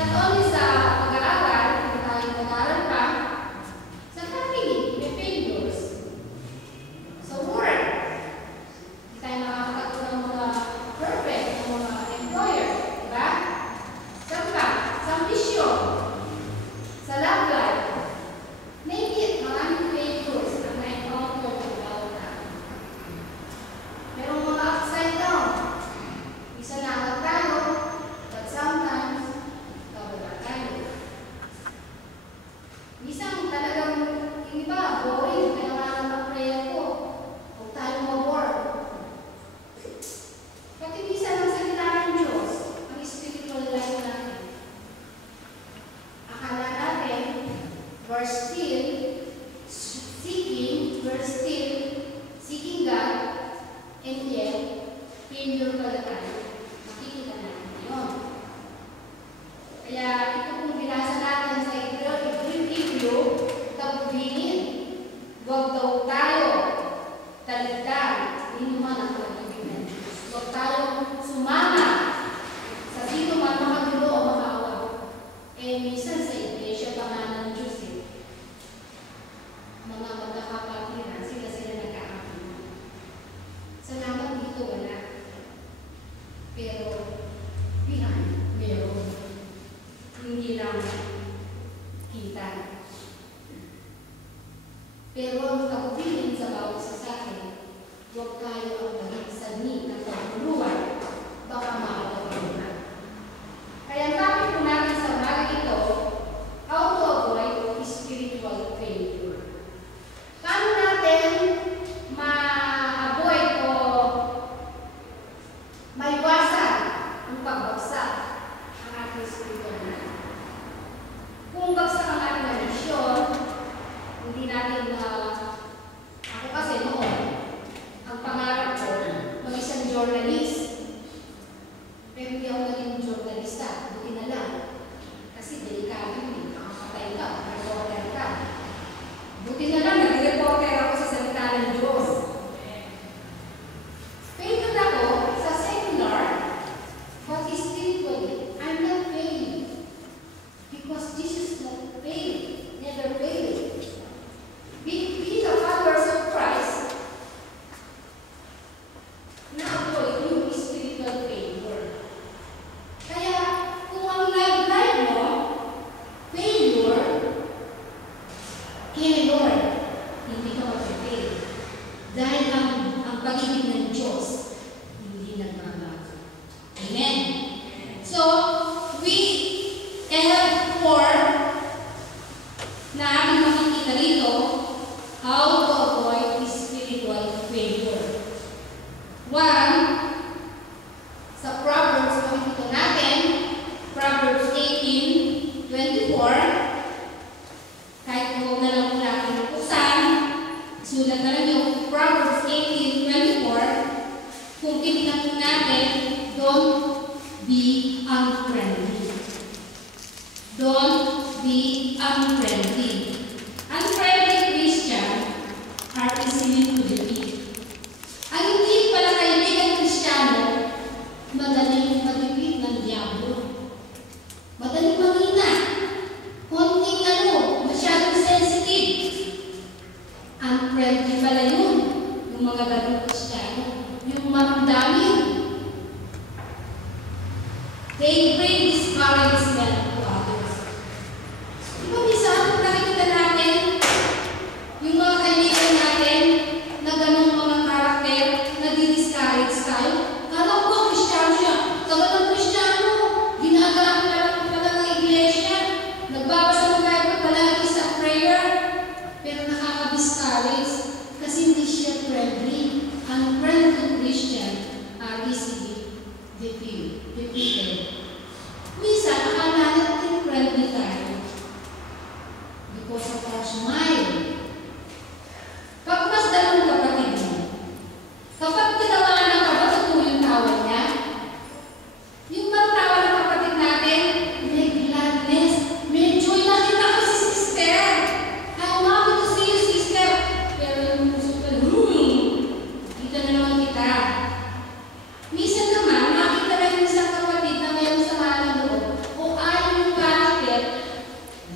Not only sa pag-aaral, kung tayo nag-aaral pa, sa family, may failures. Sa work, hindi tayo nakakatulong ng mga perfect, ng mga employer, diba? Sa ambisyon, sa love life, maybe maraming failures ang na-encounter ng bawat tao. Merong mga ups and down. Isa na tayo, but sometimes, kababa tayo. Minsan talagang, yung iba, boring, kailangan ng prayer ko. Huwag tayo mag-work. Pati minsan ang salita ng Diyos, ang spiritual life natin. Akala natin, we're still seeking God, and yet, failure pala tayo. Makikita natin yun. Kaya ito kung binasa natin sa Hebrew, tapunin. Huwag daw tayo taligdan. Hindi naman ang pag-ibig ng Diyos. Huwag tayong sumama sa sino man makagulo o makaawa. Minsan sa iglesia pa nga ng Diyos mga magkakapatiran, sila nagkakapitan. Salamat dito, wala. Pero, behind, meron. Hindi lang kita. Pero ang tagubilin sa bawat isa sa akin, huwag tayo ang maging sanhi ng paguluhan, baka makakagawa na. Kaya ang topic po natin sa umaga ito, how to avoid spiritual failure. Paano natin ma-avoid o maiwasan ang pagbagsak ang ating spiritual life? Kung bagsak ang ating relasyon, hindi natin ako kasi noon, ang pangarap ko, mag-isang journalist. Pero hindi ako naging journalista, buti na lang. Kasi delikado yun, makakatay ka, reporter ka. Buti na lang, nag-reporter ako sa salita ng Diyos. Failed ako sa secular, but spiritually, I'm not failing. Because Jesus not failed, never failed. Be the followers of Christ, na-avoid yung spiritual failure. Kaya, kung ang life mo, failure, kaya Lord, hindi ka mag-fail. Dahil ang pag-ibig ng Diyos, hindi nagbabago. Amen? So, we have four na aking makikita rito, how to avoid spiritual failure. One, sa Proverbs, makikita natin, Proverbs 18:24, kahit kung na lang po natin buksan, sulat na lang yung Proverbs 18:24, kung tinitan po natin, don't be unfriendly. Don't be unfriendly. Unfriendly Christian are easily to defeat. Ang hindi pala kaibigan Kristiyano, madaling matipid ng diablo. Madaling manghina. Konting masyadong sensitive. Unfriendly pala yun. Yung mga ganong Kristiyano. Yung maramdamin. They bring discouragement to others. Diba, minsan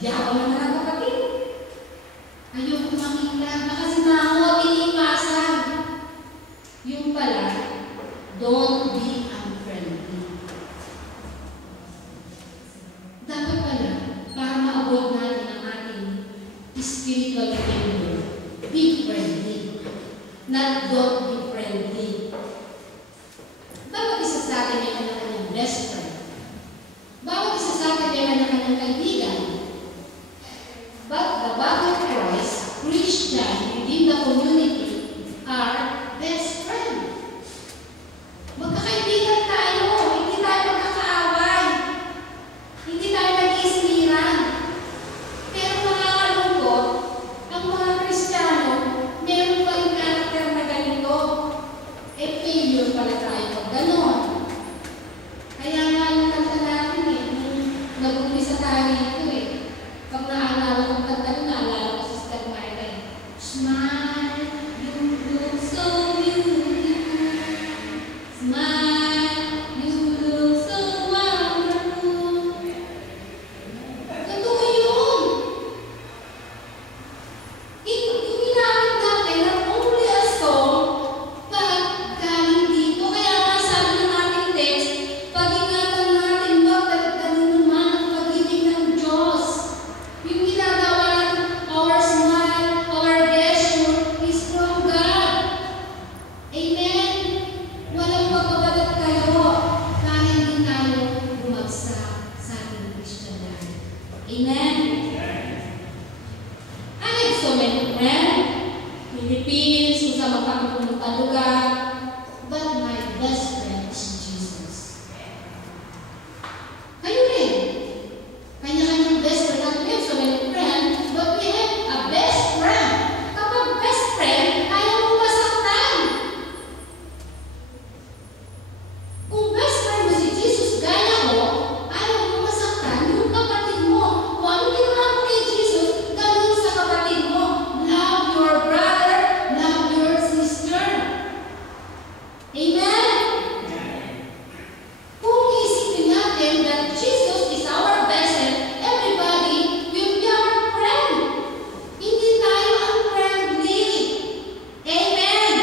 Yawa naman ang kapatid. Ayoko makita. Nakasinango, tinipasan. Yung pala, don't be unfriendly. Dapat pala, para ma-avoid natin ang ating spiritual failure, be friendly. Not don't be friendly. Bawat isa sa atin may kanyang best friend. Bawat isa sa atin may kanyang kaibigan. But the body of Christ, Christian within the community, are best friends. Magkakaibigan tayo, hindi tayo magkakaaway, hindi tayo nag-iisliran. Pero nakakalungkot, ang mga Kristiyano, meron pa yung karakter na ganito. Failure pala tayo pag ganon. Kaya nga yung kanta natin nung nag-umpisa tayo dito pag naalala ng kanta nyo, naalala ko si Sister Myra Smile, you look so beautiful. Smile, you look so wonderful. Totoo yun. Yung ginamit natin na only a song pag galing dito. Kaya nga sabi ng ating text, pag-ingatan natin ba pagdating naman ang pag-ibig ng Diyos. Yung ginagawa natin, our smile, our gesture is from God. Amen? Walang pagbabalat kayo dahil hindi tayo bumagsak sa ating Christian life. Amen? I have so many friends, Philippines, kung saan magpapapunong lugar, but my best friend is Jesus. Kayo rin. Kanya-kanyang best friend. At we have so many friends, but we have a best friend. Kapag best friend, ayaw mo masaktan. Kung best friend mo si Jesus, gaya ko, ayaw mo masaktan yung kapatid mo. Kung ano ginawa mo kay Jesus, gawin sa kapatid mo. Love your brother, love your sister. Amen? Kung isipin natin that Jesus is our best friend, everybody will be our friend. Hindi tayo unfriendly. Amen?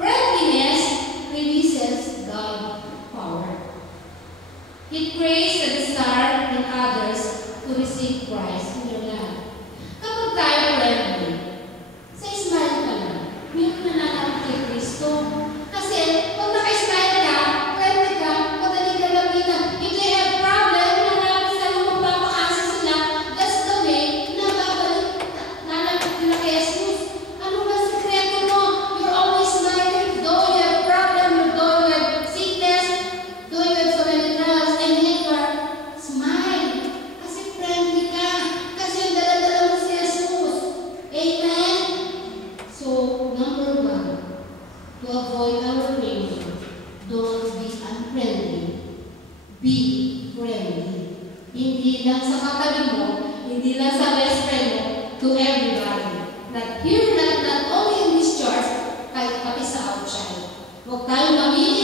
Friendliness releases God's power. It creates a desire in others to receive Christ in their life. Kapag tayo friendly, sa smile ka lang, meron na natin kay Kristo. Kasi pag naka-smile ka, friendly ka, madali ka lapitan. If they have problem, hanapin sa mga magpapakasa sila, that's the way na babalik, nalapit nila kay Jesus. Ano ba sikreto mo? You're always smiling, though you have problem, though you have sickness, though you have so many trials, and yet you are smile. Kasi friendly ka. Kasi ang dala-dala mo si Jesus. Amen? So, number one, to avoid our failure, don't be unfriendly. Be friendly. Hindi lang sa katabi mo, hindi lang sa best friend mo, to everybody. Not here, not only in this church, kahit pati sa outside. Huwag tayong mamili